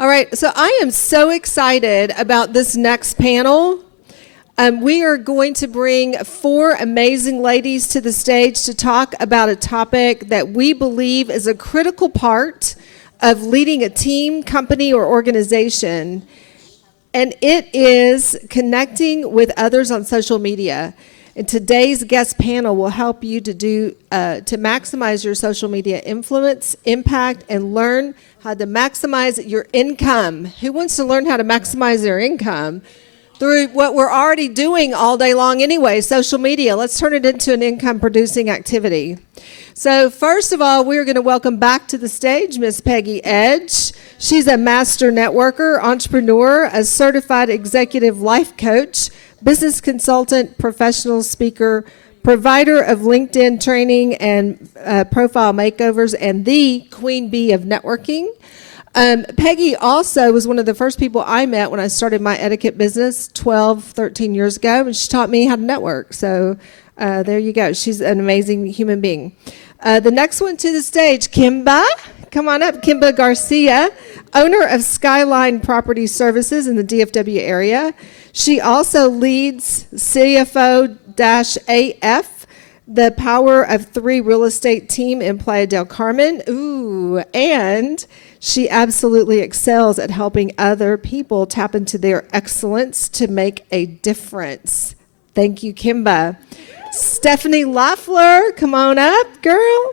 All right, so I am so excited about this next panel. We are going to bring 4 amazing ladies to the stage to talk about a topic that we believe is a critical part of leading a team, company, or organization. And it is connecting with others on social media. And today's guest panel will help you to maximize your social media influence, impact, and learn how to maximize your income. Who wants to learn how to maximize their income through what we're already doing all day long anyway, social media? Let's turn it into an income-producing activity. So first of all, we're going to welcome back to the stage Miss Peggy Edge. She's a master networker, entrepreneur, a certified executive life coach, business consultant, professional speaker, provider of LinkedIn training and profile makeovers, and the queen bee of networking. Peggy also was one of the first people I met when I started my etiquette business 12, 13 years ago, and she taught me how to network. So there you go. She's an amazing human being. The next one to the stage, Kimba. Come on up. Kimba Garcia, owner of Skyline Property Services in the DFW area. She also leads CFO-AF, the Power of 3 real estate team in Playa del Carmen. Ooh, and she absolutely excels at helping other people tap into their excellence to make a difference. Thank you, Kimba. Stephanie Lafler, come on up, girl.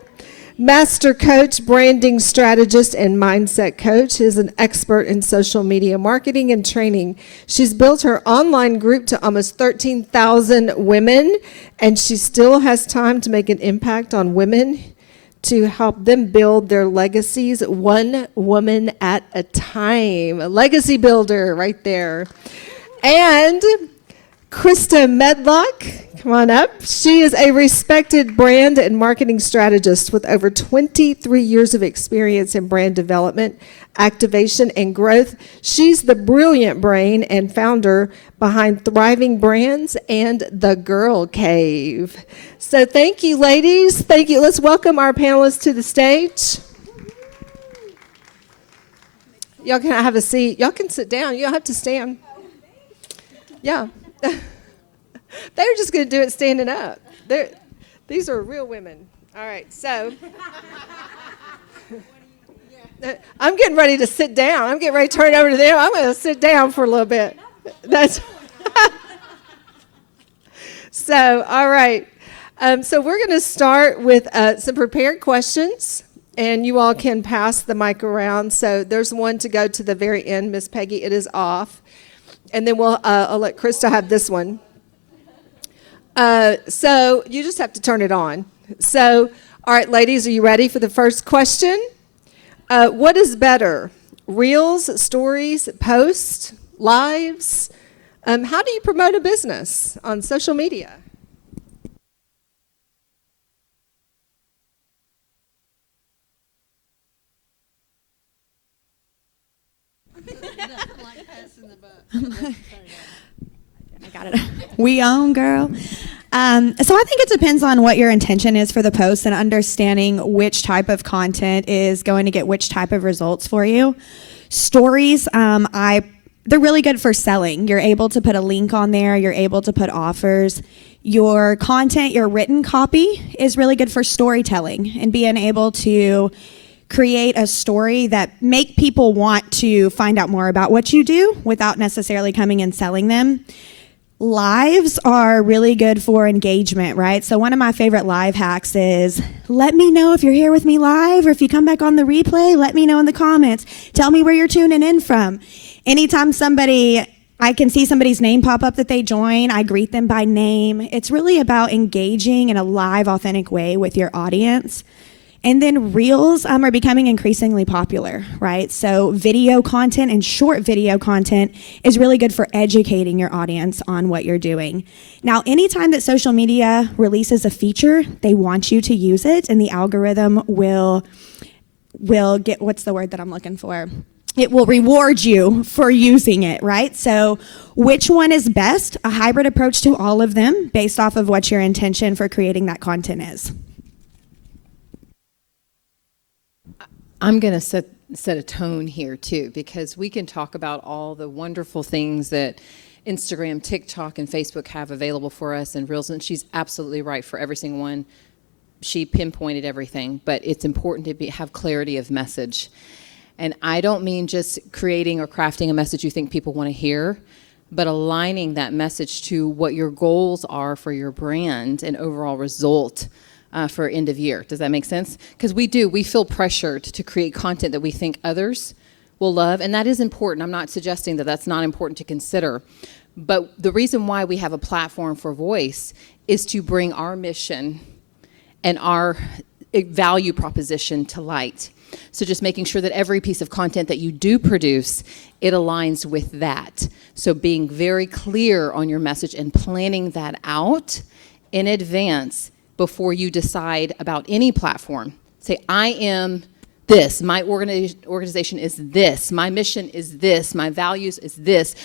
Master coach, branding strategist, and mindset coach, is an expert in social media marketing and training. She's built her online group to almost 13,000 women, and she still has time to make an impact on women to help them build their legacies one woman at a time. A legacy builder right there. And Krista Medlock, come on up. She is a respected brand and marketing strategist with over 23 years of experience in brand development, activation, and growth. She's the brilliant brain and founder behind Thriving Brands and The Girl Cave. So thank you, ladies. Thank you. Let's welcome our panelists to the stage. Y'all can have a seat. Y'all can sit down. You don't have to stand. Yeah. They were just going to do it standing up. These are real women. All right, so I'm getting ready to sit down. I'm getting ready to turn it over to them. I'm going to sit down for a little bit. That's so, all right. So we're going to start with some prepared questions, and you all can pass the mic around. So there's one to go to the very end, Miss Peggy. It is off. And then I'll let Krista have this one. So you just have to turn it on. So, all right, ladies, are you ready for the first question? What is better, reels, stories, posts, lives? How do you promote a business on social media? I got it. We own, girl. So I think it depends on what your intention is for the post and understanding which type of content is going to get which type of results for you. Stories, they're really good for selling. You're able to put a link on there. You're able to put offers. Your content, your written copy is really good for storytelling and being able to create a story that make people want to find out more about what you do without necessarily coming and selling them. Lives are really good for engagement, right? So one of my favorite live hacks is, let me know if you're here with me live, or if you come back on the replay, let me know in the comments. Tell me where you're tuning in from. Anytime I can see somebody's name pop up that they join, I greet them by name. It's really about engaging in a live, authentic way with your audience. And then reels are becoming increasingly popular, right? So video content and short video content is really good for educating your audience on what you're doing. Now, anytime that social media releases a feature, they want you to use it, and the algorithm will get, what's the word that I'm looking for? It will reward you for using it, right? So which one is best? A hybrid approach to all of them based off of what your intention for creating that content is. I'm going to set set a tone here too, because we can talk about all the wonderful things that Instagram, TikTok, and Facebook have available for us and Reels, and she's absolutely right for every single one. She pinpointed everything, but it's important to have clarity of message. And I don't mean just creating or crafting a message you think people want to hear, but aligning that message to what your goals are for your brand and overall result for end of year. Does that make sense? Because we feel pressured to create content that we think others will love, and that is important. I'm not suggesting that that's not important to consider. But the reason why we have a platform for voice is to bring our mission and our value proposition to light. So just making sure that every piece of content that you do produce, it aligns with that. So being very clear on your message and planning that out in advance before you decide about any platform. Say, I am this, my organization is this, my mission is this, my values is this.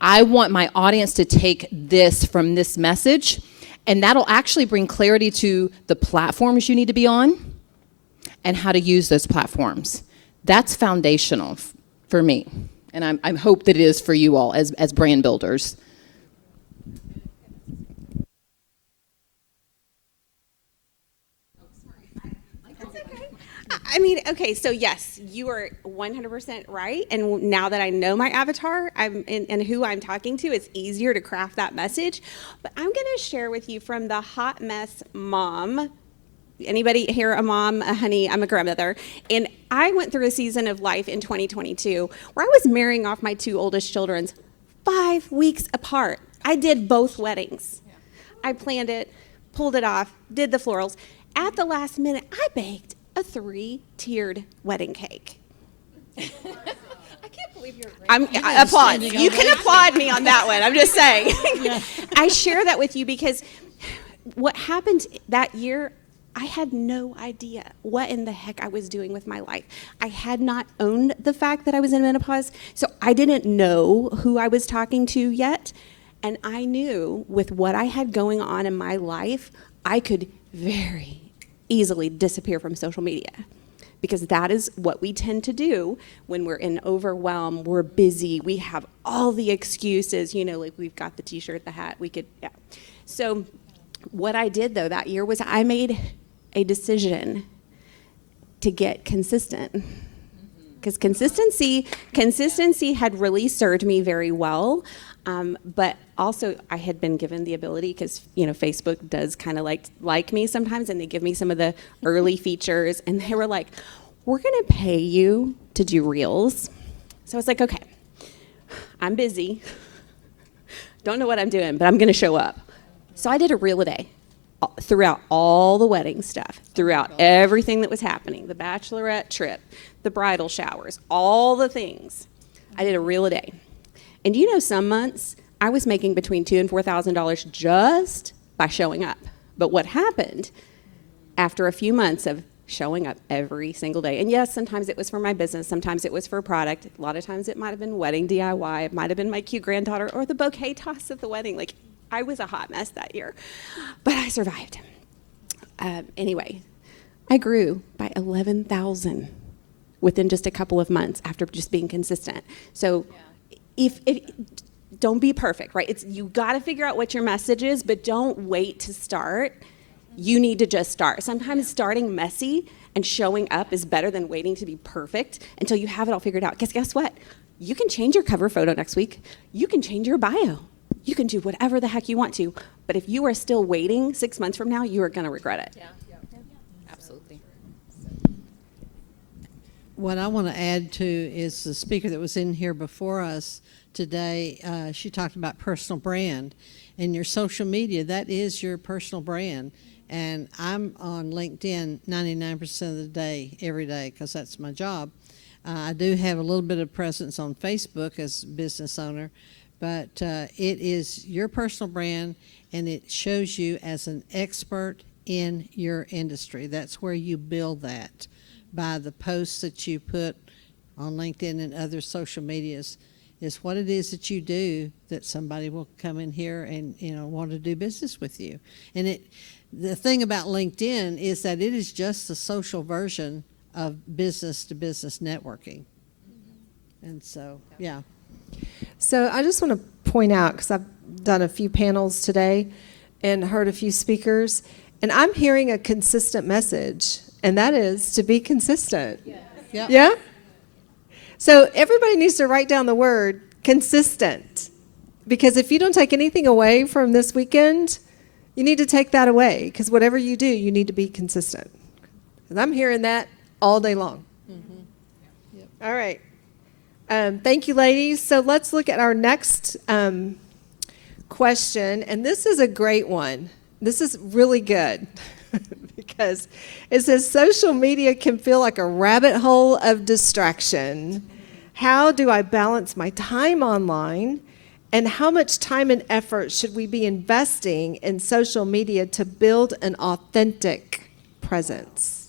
I want my audience to take this from this message, and that'll actually bring clarity to the platforms you need to be on and how to use those platforms. That's foundational for me, and I hope that it is for you all as brand builders. I mean, okay, so yes, you are 100% right. And now that I know my avatar and who I'm talking to, it's easier to craft that message. But I'm going to share with you from the hot mess mom. Anybody here a mom, a honey? I'm a grandmother. And I went through a season of life in 2022 where I was marrying off my two oldest children 5 weeks apart. I did both weddings. I planned it, pulled it off, did the florals. At the last minute, I baked a 3-tiered wedding cake. I can't believe you're applaud. You can applaud me on that one. I'm just saying. I share that with you because what happened that year, I had no idea what in the heck I was doing with my life. I had not owned the fact that I was in menopause, so I didn't know who I was talking to yet. And I knew with what I had going on in my life, I could very easily disappear from social media, because that is what we tend to do when we're in overwhelm, we're busy, we have all the excuses, like we've got the t-shirt, the hat, yeah. So what I did though that year was I made a decision to get consistent, because consistency had really served me very well. But also I had been given the ability, because Facebook does kind of like me sometimes, and they give me some of the early features, and they were like, we're gonna pay you to do reels. So I was like, okay, I'm busy, don't know what I'm doing, but I'm gonna show up. So I did a reel a day throughout all the wedding stuff, throughout everything that was happening, the bachelorette trip, the bridal showers, all the things. I did a reel a day. And some months I was making between $2,000 and $4,000 just by showing up. But what happened after a few months of showing up every single day, and yes, sometimes it was for my business, sometimes it was for a product, a lot of times it might have been wedding DIY, it might have been my cute granddaughter, or the bouquet toss at the wedding. I was a hot mess that year, but I survived. Anyway, I grew by 11,000 within just a couple of months after just being consistent. So. If don't be perfect, right? You got to figure out what your message is, but don't wait to start. You need to just start. Sometimes starting messy and showing up is better than waiting to be perfect until you have it all figured out. Because guess what? You can change your cover photo next week. You can change your bio. You can do whatever the heck you want to. But if you are still waiting 6 months from now, you are going to regret it. Yeah. Absolutely. What I want to add to is the speaker that was in here before us today. She talked about personal brand, and your social media, that is your personal brand. And I'm on LinkedIn 99% of the day, every day, because that's my job. I do have a little bit of presence on Facebook as a business owner, but it is your personal brand, and it shows you as an expert in your industry. That's where you build that, by the posts that you put on LinkedIn and other social medias, is what it is that you do that somebody will come in here and want to do business with you. And the thing about LinkedIn is that it is just the social version of business to business networking. And so, yeah. So I just want to point out, because I've done a few panels today and heard a few speakers, and I'm hearing a consistent message, and that is to be consistent. Yep. Yeah? So everybody needs to write down the word consistent, because if you don't take anything away from this weekend, you need to take that away, because whatever you do, you need to be consistent. And I'm hearing that all day long. Yep. All right. Thank you, ladies. So let's look at our next question, and this is a great one. This is really good because it says social media can feel like a rabbit hole of distraction. How do I balance my time online, and how much time and effort should we be investing in social media to build an authentic presence?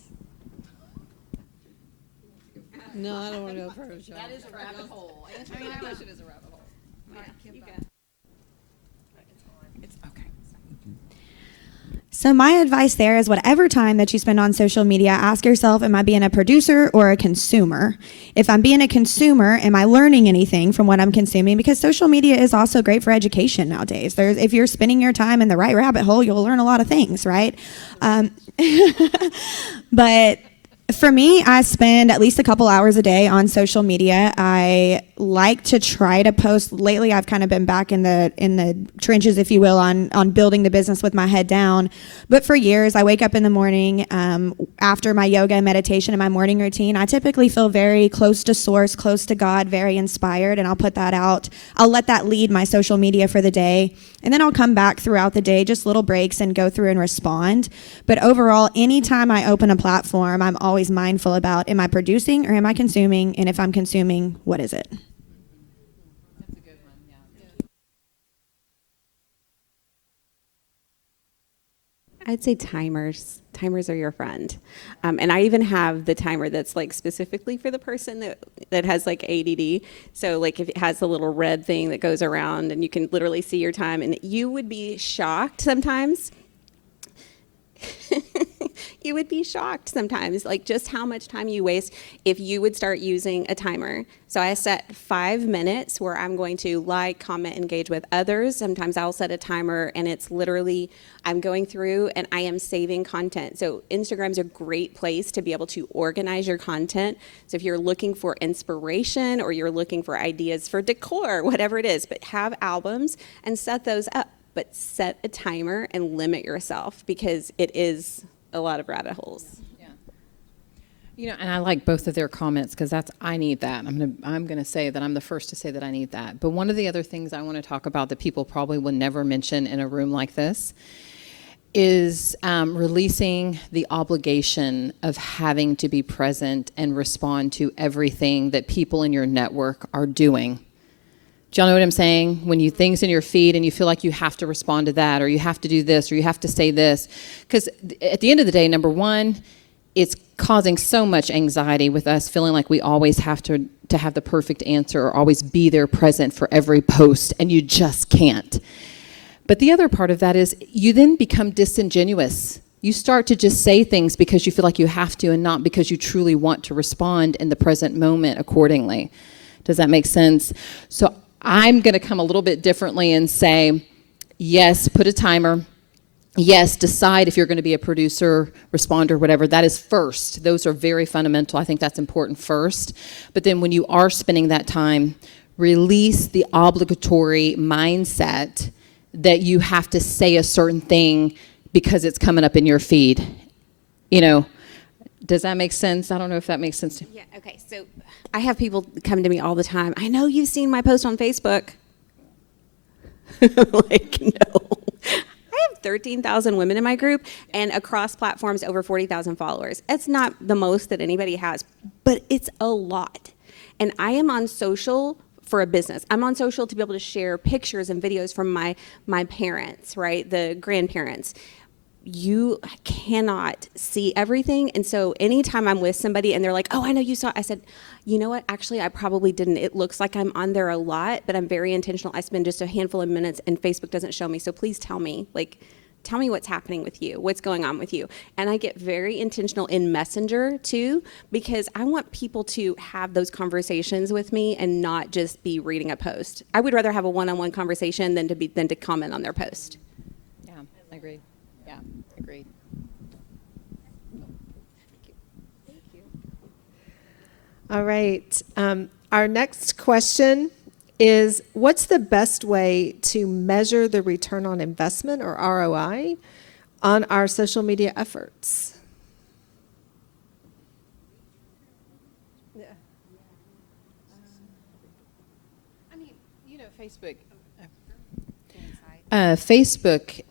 No, I don't want to go first. That is a rabbit hole. Answering that question is a rabbit hole. It's okay. So my advice there is whatever time that you spend on social media, ask yourself, am I being a producer or a consumer? If I'm being a consumer, am I learning anything from what I'm consuming? Because social media is also great for education nowadays. If you're spending your time in the right rabbit hole, you'll learn a lot of things, right? But for me, I spend at least a couple hours a day on social media. I like to try to post. Lately, I've kind of been back in the trenches, if you will, on building the business with my head down. But for years, I wake up in the morning after my yoga and meditation and my morning routine. I typically feel very close to source, close to God, very inspired, and I'll put that out. I'll let that lead my social media for the day, and then I'll come back throughout the day, just little breaks, and go through and respond. But overall, anytime I open a platform, I'm always mindful about, am I producing or am I consuming? And if I'm consuming, what is it? That's a good one, yeah. I'd say timers. Timers are your friend. And I even have the timer that's like specifically for the person that has like ADD. So like if it has the little red thing that goes around and you can literally see your time, and you would be shocked sometimes. You would be shocked sometimes, like just how much time you waste if you would start using a timer. So I set 5 minutes where I'm going to like, comment, engage with others. Sometimes I'll set a timer and it's literally, I'm going through and I am saving content. So Instagram's a great place to be able to organize your content. So if you're looking for inspiration or you're looking for ideas for decor, whatever it is, but have albums and set those up. But set a timer and limit yourself, because it is a lot of rabbit holes. Yeah. You know, and I like both of their comments, because I need that. I'm gonna say that I'm the first to say that I need that. But one of the other things I want to talk about that people probably would never mention in a room like this is releasing the obligation of having to be present and respond to everything that people in your network are doing. Do y'all know what I'm saying? When you things in your feed and you feel like you have to respond to that, or you have to do this, or you have to say this. Because at the end of the day, number one, it's causing so much anxiety with us feeling like we always have to have the perfect answer or always be there present for every post, and you just can't. But the other part of that is you then become disingenuous. You start to just say things because you feel like you have to, and not because you truly want to respond in the present moment accordingly. Does that make sense? So I'm going to come a little bit differently and say, yes, put a timer. Yes, decide if you're going to be a producer, responder, whatever. That is first. Those are very fundamental. I think that's important first. But then when you are spending that time, release the obligatory mindset that you have to say a certain thing because it's coming up in your feed. You know, does that make sense? I don't know if that makes sense to you. Yeah, okay. So I have people come to me all the time. I know you've seen my post on Facebook. Like, no. I have 13,000 women in my group, and across platforms, over 40,000 followers. It's not the most that anybody has, but it's a lot. And I am on social for a business. I'm on social to be able to share pictures and videos from my parents, right? The grandparents. You cannot see everything. And so anytime I'm with somebody and they're like, oh, I know you saw, I said, you know what? Actually, I probably didn't. It looks like I'm on there a lot, but I'm very intentional. I spend just a handful of minutes and Facebook doesn't show me. So please tell me, like, Tell me what's happening with you, what's going on with you. And I get very intentional in Messenger too, because I want people to have those conversations with me and not just be reading a post. I would rather have a one-on-one conversation than to comment on their post. Yeah, agreed. Yeah, agreed. All right. Our next question is, what's the best way to measure the return on investment, or ROI, on our social media efforts? I mean, Facebook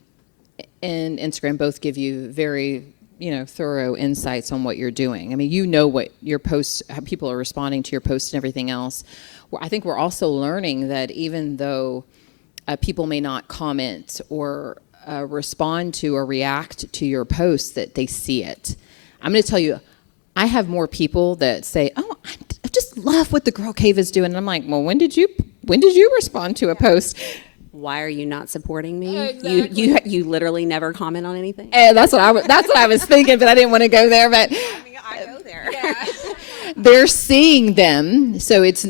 and Instagram both give you very, thorough insights on what you're doing. I mean, what your posts, how people are responding to your posts and everything else. I think we're also learning that even though people may not comment or respond to or react to your posts, that they see it. I'm going to tell you, I have more people that say, "Oh, I just love what the Girl Cave is doing," and I'm like, "Well, when did you respond to a post?" Why are you not supporting me? Exactly. You literally never comment on anything. That's what I was thinking, but I didn't want to go there. But I go there. they're seeing them, so it's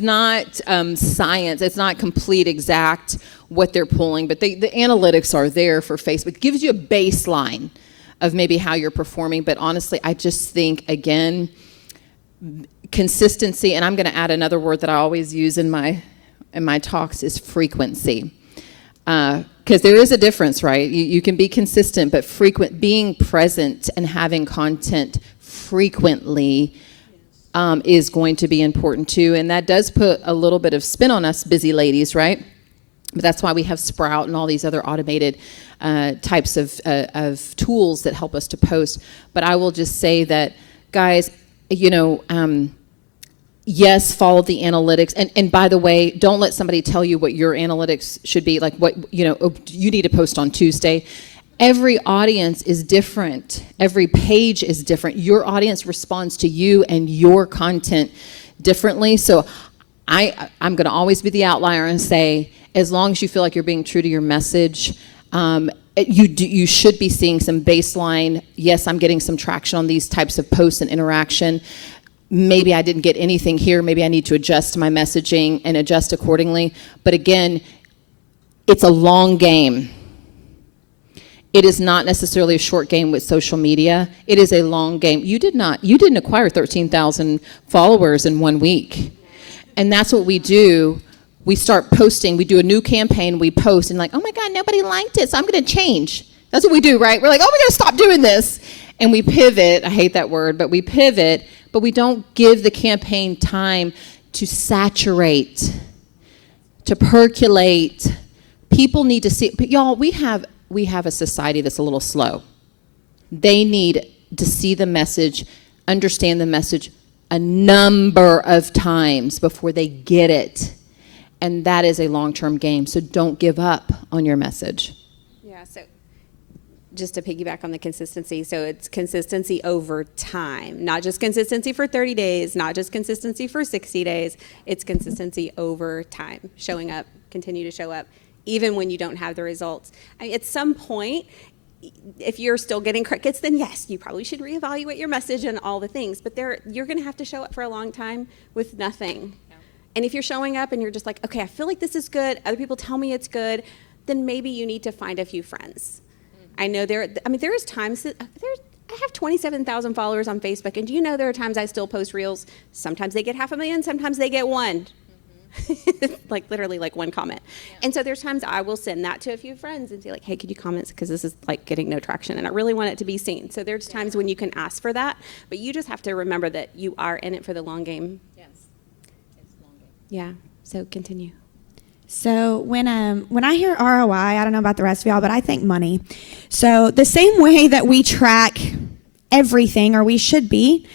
not science. It's not complete exact what they're pulling, but the analytics are there for Facebook. It gives you a baseline of maybe how you're performing. But honestly, I just think, again, consistency, and I'm going to add another word that I always use in my talks, is frequency. Because there is a difference, right? You can be consistent, but being present and having content frequently is going to be important too. And that does put a little bit of spin on us busy ladies, right? But that's why we have Sprout and all these other automated types of tools that help us to post. But I will just say that, guys, yes, follow the analytics. And by the way, don't let somebody tell you what your analytics should be. Like, you need to post on Tuesday. Every audience is different. Every page is different. Your audience responds to you and your content differently. So I'm going to always be the outlier and say, as long as you feel like you're being true to your message, you should be seeing some baseline. Yes, I'm getting some traction on these types of posts and interaction. Maybe I didn't get anything here. Maybe I need to adjust my messaging and adjust accordingly. But again, it's a long game. It is not necessarily a short game with social media. It is a long game. You didn't acquire 13,000 followers in 1 week. And that's what we do. We start posting. We do a new campaign. We post and oh my God, nobody liked it, so I'm going to change. That's what we do, right? We're like, oh, we're going to stop doing this. And we pivot. I hate that word, but we pivot. But we don't give the campaign time to saturate, to percolate. People need to see. But y'all, we have a society that's a little slow. They need to see the message, understand the message a number of times before they get it. And that is a long-term game. So don't give up on your message. Yeah, so just to piggyback on the consistency, so it's consistency over time, not just consistency for 30 days, not just consistency for 60 days. It's consistency over time, showing up, continue to show up, even when you don't have the results. At some point, if you're still getting crickets, then yes, you probably should reevaluate your message and all the things, but you're going to have to show up for a long time with nothing. Yeah. And if you're showing up and you're just like, okay, I feel like this is good, other people tell me it's good, then maybe you need to find a few friends. I know there's times that I have 27,000 followers on Facebook, and do you know there are times I still post reels? Sometimes they get 500,000, sometimes they get one. Like literally like one comment. Yeah. And so there's times I will send that to a few friends and say like, hey, could you comment? Because this is like getting no traction and I really want it to be seen. So there's times when you can ask for that, but you just have to remember that you are in it for the long game. Yes, it's long game. Yeah, so continue. So when I hear ROI, I don't know about the rest of y'all, but I think money. So the same way that we track everything, or we should be,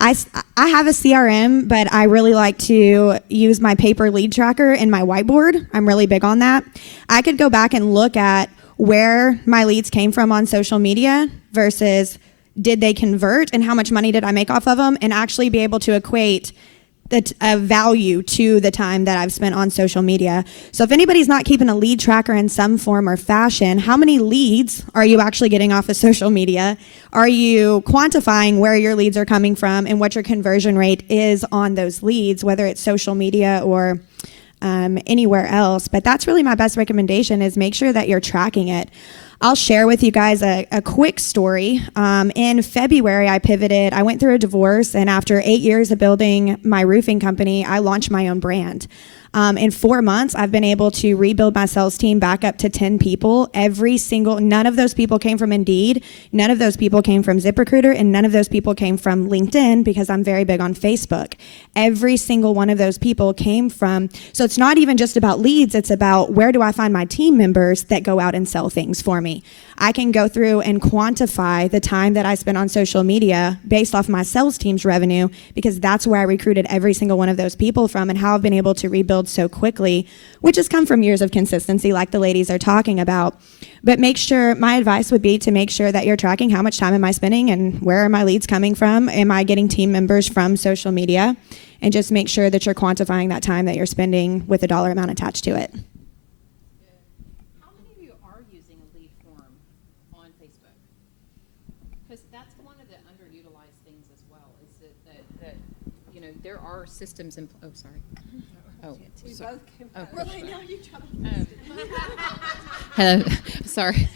I have a CRM, but I really like to use my paper lead tracker in my whiteboard. I'm really big on that. I could go back and look at where my leads came from on social media versus did they convert and how much money did I make off of them, and actually be able to equate value to the time that I've spent on social media. So if anybody's not keeping a lead tracker in some form or fashion, how many leads are you actually getting off of social media? Are you quantifying where your leads are coming from and what your conversion rate is on those leads, whether it's social media or anywhere else? But that's really my best recommendation, is make sure that you're tracking it. I'll share with you guys a quick story. In February, I pivoted. I went through a divorce, and after 8 years of building my roofing company, I launched my own brand. In 4 months, I've been able to rebuild my sales team back up to 10 people. None of those people came from Indeed, none of those people came from ZipRecruiter, and none of those people came from LinkedIn, because I'm very big on Facebook. Every single one of those people came from, so it's not even just about leads, it's about where do I find my team members that go out and sell things for me. I can go through and quantify the time that I spent on social media based off my sales team's revenue, because that's where I recruited every single one of those people from, and how I've been able to rebuild so quickly, which has come from years of consistency like the ladies are talking about. But my advice would be to make sure that you're tracking how much time am I spending and where are my leads coming from? Am I getting team members from social media? And just make sure that you're quantifying that time that you're spending with a dollar amount attached to it. How many of you are using a lead form on Facebook? Because that's one of the underutilized things as well, is that you know, there are systems in, oh, sorry. Oh, sorry. Hello, sorry.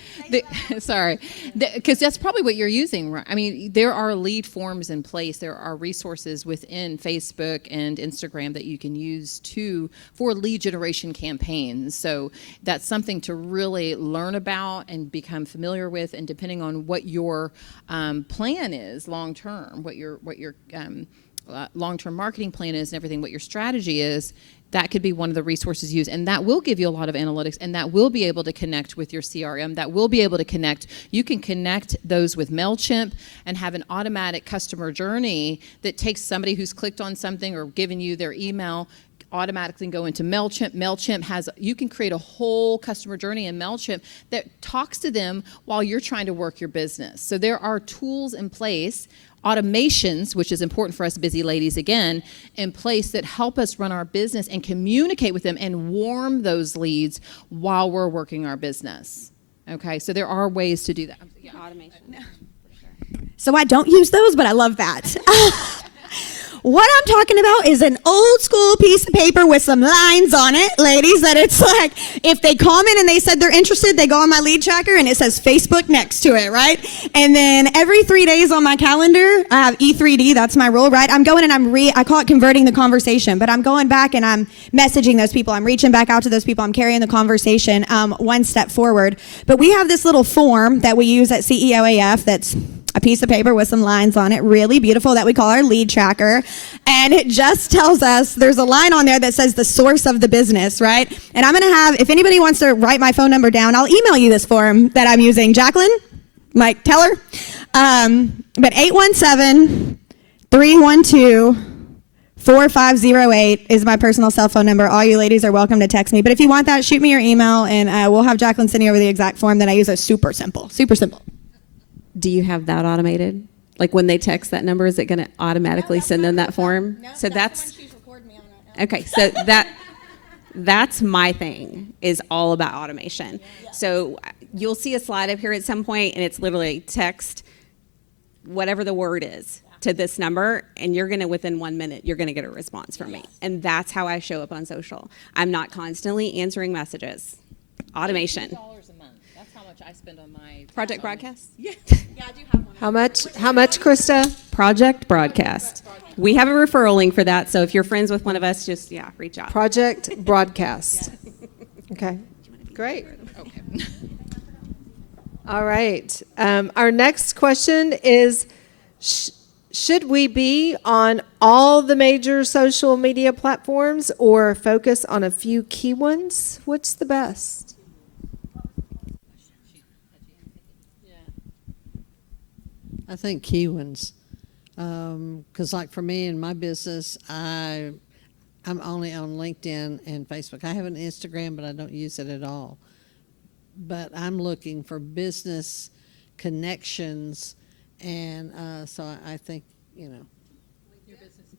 Sorry, because that's probably what you're using, right? I mean, there are lead forms in place. There are resources within Facebook and Instagram that you can use for lead generation campaigns. So that's something to really learn about and become familiar with. And depending on what your plan is long term, what your long-term marketing plan is and everything, what your strategy is, that could be one of the resources used. And that will give you a lot of analytics, and that will be able to connect with your CRM. That will be able to connect. You can connect those with MailChimp and have an automatic customer journey that takes somebody who's clicked on something or given you their email, automatically go into MailChimp. MailChimp you can create a whole customer journey in MailChimp that talks to them while you're trying to work your business. So there are tools in place, automations, which is important for us busy ladies, again, in place that help us run our business and communicate with them and warm those leads while we're working our business. Okay, so there are ways to do that. Yeah. Automation. So I don't use those, but I love that. What I'm talking about is an old school piece of paper with some lines on it, ladies, that it's like, if they comment and they said they're interested, they go on my lead tracker and it says Facebook next to it, right? And then every 3 days on my calendar, I have E3D, that's my rule, right? I'm going and I call it converting the conversation, but I'm going back and I'm messaging those people. I'm reaching back out to those people. I'm carrying the conversation one step forward. But we have this little form that we use at CEOAF that's a piece of paper with some lines on it, really beautiful, that we call our lead tracker. And it just tells us, there's a line on there that says the source of the business, right? And I'm going to have, if anybody wants to write my phone number down, I'll email you this form that I'm using. Jacqueline, Mike, tell her. But 817-312-4508 is my personal cell phone number. All you ladies are welcome to text me. But if you want that, shoot me your email, and we'll have Jacqueline send you over the exact form that I use. It's super simple, super simple. Do you have that automated? Like when they text that number, is it going to automatically send them that form? No, so that's the one she's recording me on right now. Okay, so that's my thing, is all about automation. Yeah. So you'll see a slide up here at some point, and it's literally text whatever the word is to this number, and you're going to, within 1 minute, you're going to get a response from me. And that's how I show up on social. I'm not constantly answering messages. Automation. I spend on my Project Broadcast? Yeah, I do have one. How much, Krista? Project Broadcast. We have a referral link for that, so if you're friends with one of us, just, reach out. Project Broadcast. Okay, great. Okay. All right. Our next question is, should we be on all the major social media platforms or focus on a few key ones? What's the best? I think key ones, because like for me in my business, I'm only on LinkedIn and Facebook. I have an Instagram, but I don't use it at all. But I'm looking for business connections, and so I think,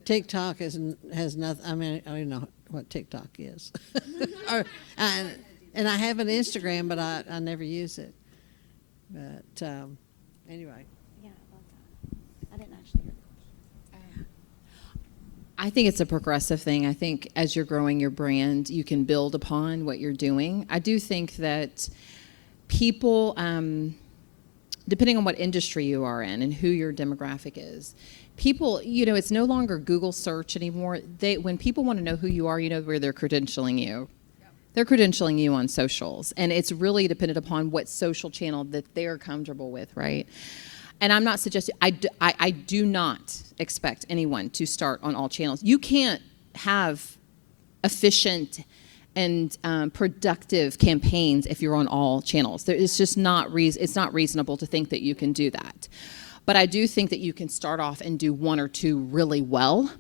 TikTok has nothing. I mean, I don't know what TikTok is, and I have an Instagram, but I never use it. But anyway. Yeah, I love that. I didn't actually hear the I think it's a progressive thing. I think as you're growing your brand, you can build upon what you're doing. I do think that people, depending on what industry you are in and who your demographic is, people, it's no longer Google search anymore. When people want to know who you are, where they're credentialing you. They're credentialing you on socials, and it's really dependent upon what social channel that they're comfortable with, right? And I'm not suggesting, I do not expect anyone to start on all channels. You can't have efficient and productive campaigns if you're on all channels. It's just it's not reasonable to think that you can do that. But I do think that you can start off and do one or two really well,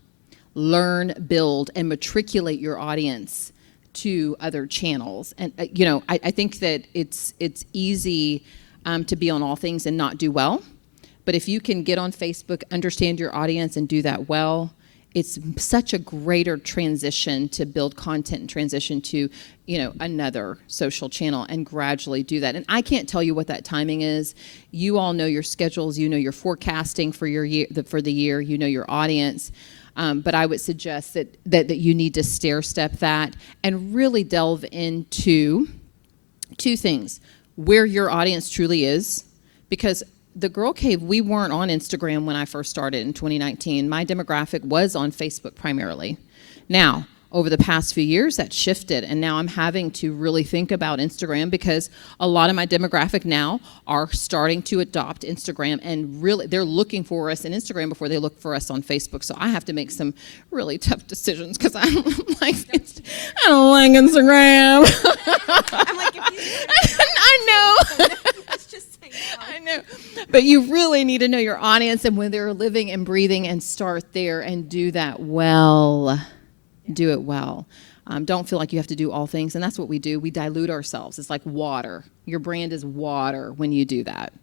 learn, build, and matriculate your audience to other channels. And I think that it's easy to be on all things and not do well. But if you can get on Facebook, understand your audience, and do that well, it's such a greater transition to build content and transition to another social channel and gradually do that. And I can't tell you what that timing is. You all know your schedules, your forecasting for your year, for the year, your audience. But I would suggest that you need to stair-step that and really delve into two things: where your audience truly is, because the Girl Cave, we weren't on Instagram when I first started in 2019. My demographic was on Facebook primarily. Now, over the past few years, that shifted, and now I'm having to really think about Instagram because a lot of my demographic now are starting to adopt Instagram, and really they're looking for us in Instagram before they look for us on Facebook. So I have to make some really tough decisions because I don't like Instagram. I'm like, I know. let's just say no. I know. But you really need to know your audience and when they're living and breathing, and start there and do that well. Do it well. Don't feel like you have to do all things. And that's what we do. We dilute ourselves. It's like water. Your brand is water when you do that.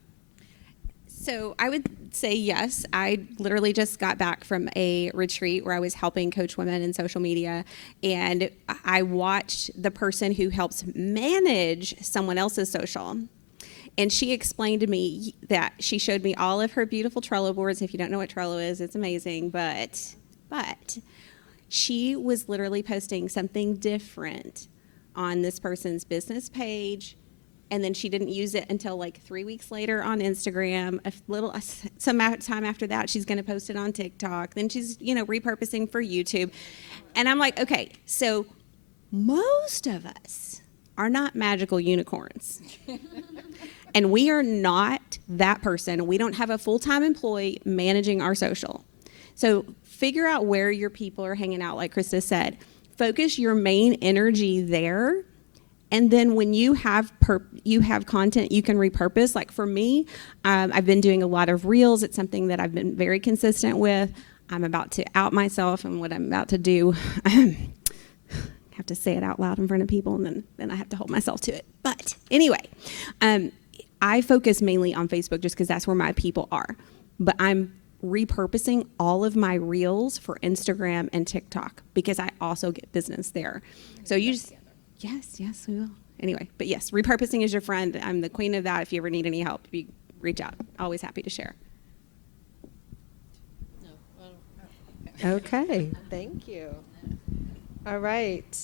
So I would say yes. I literally just got back from a retreat where I was helping coach women in social media, and I watched the person who helps manage someone else's social. And she explained to me that she showed me all of her beautiful Trello boards. If you don't know what Trello is, it's amazing. But she was literally posting something different on this person's business page, and then she didn't use it until like 3 weeks later on Instagram. Some time after that, she's going to post it on TikTok. Then she's repurposing for YouTube, and I'm like, okay, so most of us are not magical unicorns. And we are not that person. We don't have a full-time employee managing our social. So figure out where your people are hanging out, like Krista said. Focus your main energy there. And then when you have content you can repurpose. Like for me, I've been doing a lot of reels. It's something that I've been very consistent with. I'm about to out myself and what I'm about to do. I have to say it out loud in front of people, and then I have to hold myself to it. But anyway, I focus mainly on Facebook just because that's where my people are. But I'm repurposing all of my reels for Instagram and TikTok because I also get business there. So you just, yes, we will. Anyway, but yes, repurposing is your friend. I'm the queen of that. If you ever need any help, you reach out. Always happy to share. Okay, thank you. All right.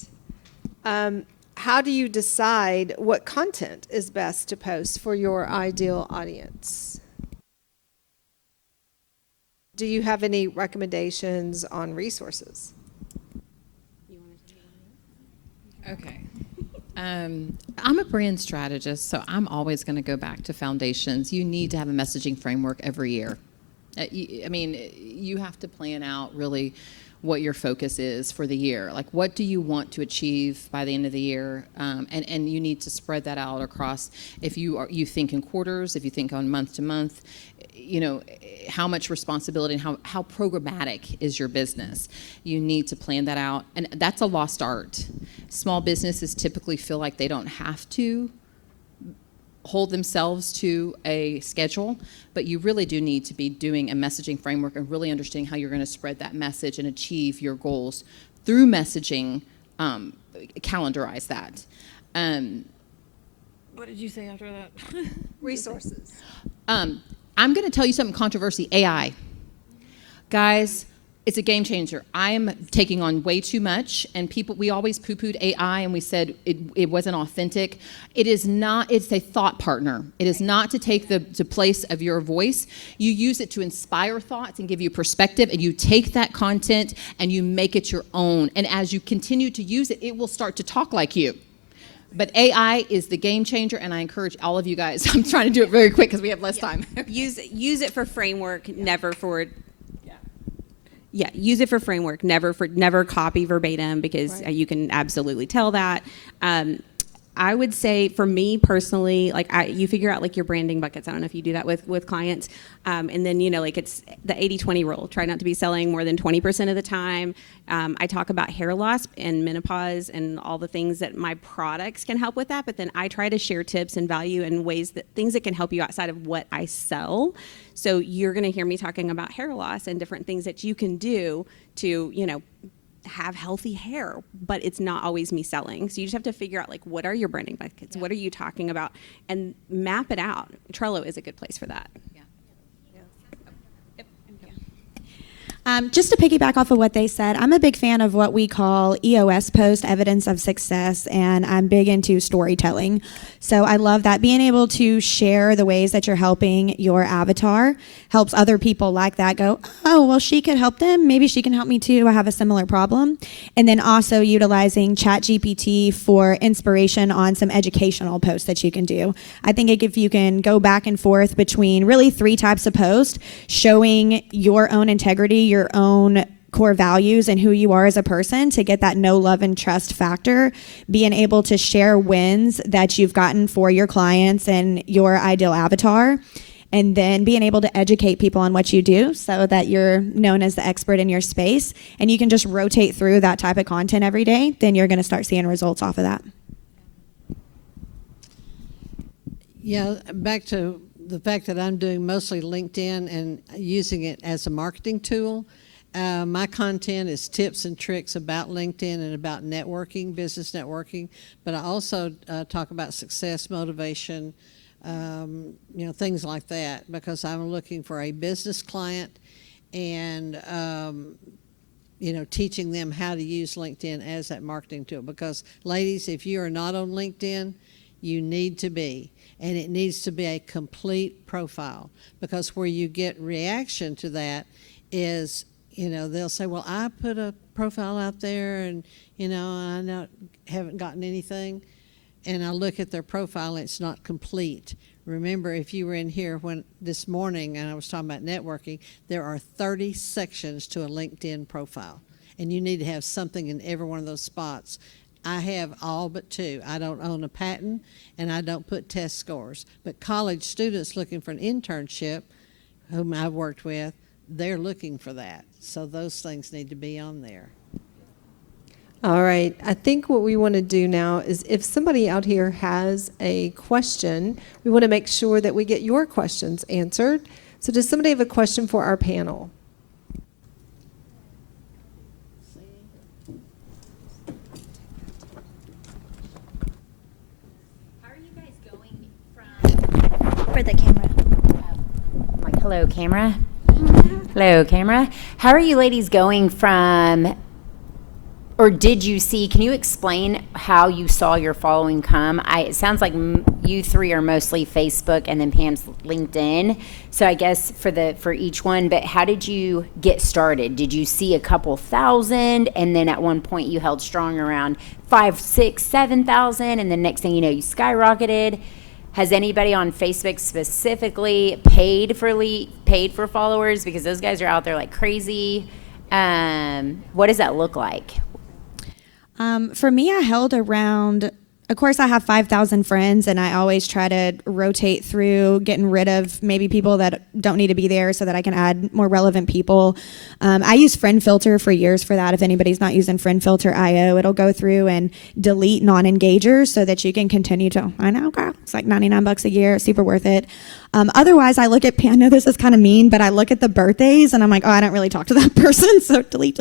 How do you decide what content is best to post for your ideal audience? Do you have any recommendations on resources? Okay. I'm a brand strategist, so I'm always going to go back to foundations. You need to have a messaging framework every year. You have to plan out really what your focus is for the year. Like, what do you want to achieve by the end of the year? And you need to spread that out across, if you think in quarters, if you think on month to month, how much responsibility and how programmatic is your business. You need to plan that out. And that's a lost art. Small businesses typically feel like they don't have to hold themselves to a schedule, but you really do need to be doing a messaging framework and really understanding how you're going to spread that message and achieve your goals through messaging. Calendarize that. What did you say after that? Resources. I'm going to tell you something controversy. AI. Guys, it's a game changer. I'm taking on way too much, and we always poo-pooed AI, and we said it wasn't authentic. It is not. It's a thought partner. It is not to take the place of your voice. You use it to inspire thoughts and give you perspective, and you take that content and you make it your own. And as you continue to use it, it will start to talk like you. But AI is the game changer, and I encourage all of you guys. I'm trying to do it very quick because we have less time. Use it for framework, never for. Yeah, use it for framework, never copy verbatim, because you can absolutely tell that. I would say for me personally, like you figure out like your branding buckets. I don't know if you do that with clients. And then, like it's the 80-20 rule. Try not to be selling more than 20% of the time. I talk about hair loss and menopause and all the things that my products can help with that. But then I try to share tips and value and things that can help you outside of what I sell. So you're going to hear me talking about hair loss and different things that you can do to, have healthy hair, but it's not always me selling. So you just have to figure out, like, what are your branding buckets? Yeah. What are you talking about? And map it out. Trello is a good place for that. Yeah. Just to piggyback off of what they said, I'm a big fan of what we call EOS post, evidence of success, and I'm big into storytelling. So I love that. Being able to share the ways that you're helping your avatar helps other people like that go, oh, well, she could help them. Maybe she can help me too. I have a similar problem. And then also utilizing ChatGPT for inspiration on some educational posts that you can do. I think if you can go back and forth between really 3 types of posts, showing your own integrity, your own core values and who you are as a person to get that know, love, and trust factor, being able to share wins that you've gotten for your clients and your ideal avatar, and then being able to educate people on what you do so that you're known as the expert in your space, and you can just rotate through that type of content every day, then you're going to start seeing results off of that. Yeah, back to the fact that I'm doing mostly LinkedIn and using it as a marketing tool. My content is tips and tricks about LinkedIn and about networking, business networking, but I also talk about success, motivation, things like that, because I'm looking for a business client and, teaching them how to use LinkedIn as that marketing tool. Because, ladies, if you are not on LinkedIn, you need to be. And it needs to be a complete profile, because where you get reaction to that is, they'll say, well, I put a profile out there and, I haven't gotten anything. And I look at their profile and it's not complete. Remember, if you were in here this morning and I was talking about networking, there are 30 sections to a LinkedIn profile. And you need to have something in every one of those spots. I have all but 2. I don't own a patent, and I don't put test scores. But college students looking for an internship, whom I've worked with, they're looking for that. So those things need to be on there. All right. I think what we want to do now is, if somebody out here has a question, we want to make sure that we get your questions answered. So does somebody have a question for our panel? For the camera. I'm like, hello, camera. Hello, camera. How are you ladies going from, or did you see, can you explain how you saw your following come? It sounds like you 3 are mostly Facebook and then Pam's LinkedIn. So I guess for each one, but how did you get started? Did you see a couple thousand and then at one point you held strong around 5, 6, 7,000 and the next thing you know, you skyrocketed? Has anybody on Facebook specifically paid for followers? Because those guys are out there like crazy. What does that look like? For me, I held around of course, I have 5,000 friends, and I always try to rotate through getting rid of maybe people that don't need to be there so that I can add more relevant people. I use Friend Filter for years for that. If anybody's not using Friend Filter IO, it'll go through and delete non-engagers so that you can continue to, I know, girl, it's like $99 a year, super worth it. Otherwise, I look at, I know this is kind of mean, but I look at the birthdays, and I'm like, oh, I don't really talk to that person, so delete.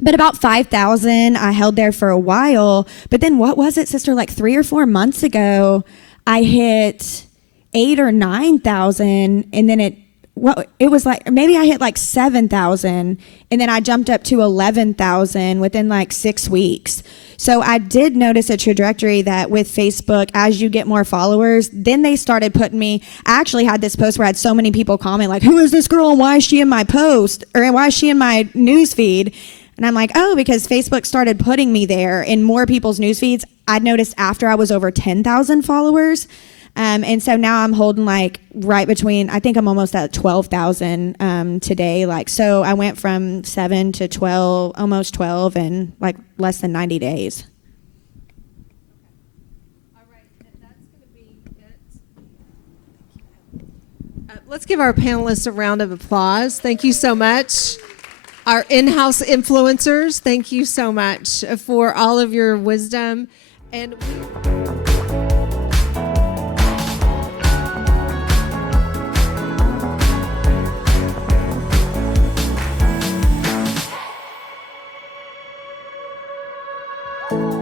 But about 5,000, I held there for a while. But then what was it, sister? Like 3 or 4 months ago, I hit 8 or 9,000, and then it was like, maybe I hit like 7,000, and then I jumped up to 11,000 within like 6 weeks. So I did notice a trajectory that with Facebook, as you get more followers, then they started putting me, I actually had this post where I had so many people comment like, who is this girl and why is she in my post? Or why is she in my news feed? And I'm like, oh, because Facebook started putting me there in more people's news feeds. I'd noticed after I was over 10,000 followers. And so now I'm holding like right between, I think I'm almost at 12,000 today. Like, so I went from 7 to 12, almost 12 in like less than 90 days. All right, and that's going to be it. Let's give our panelists a round of applause. Thank you so much. Our in-house influencers, thank you so much for all of your wisdom. And we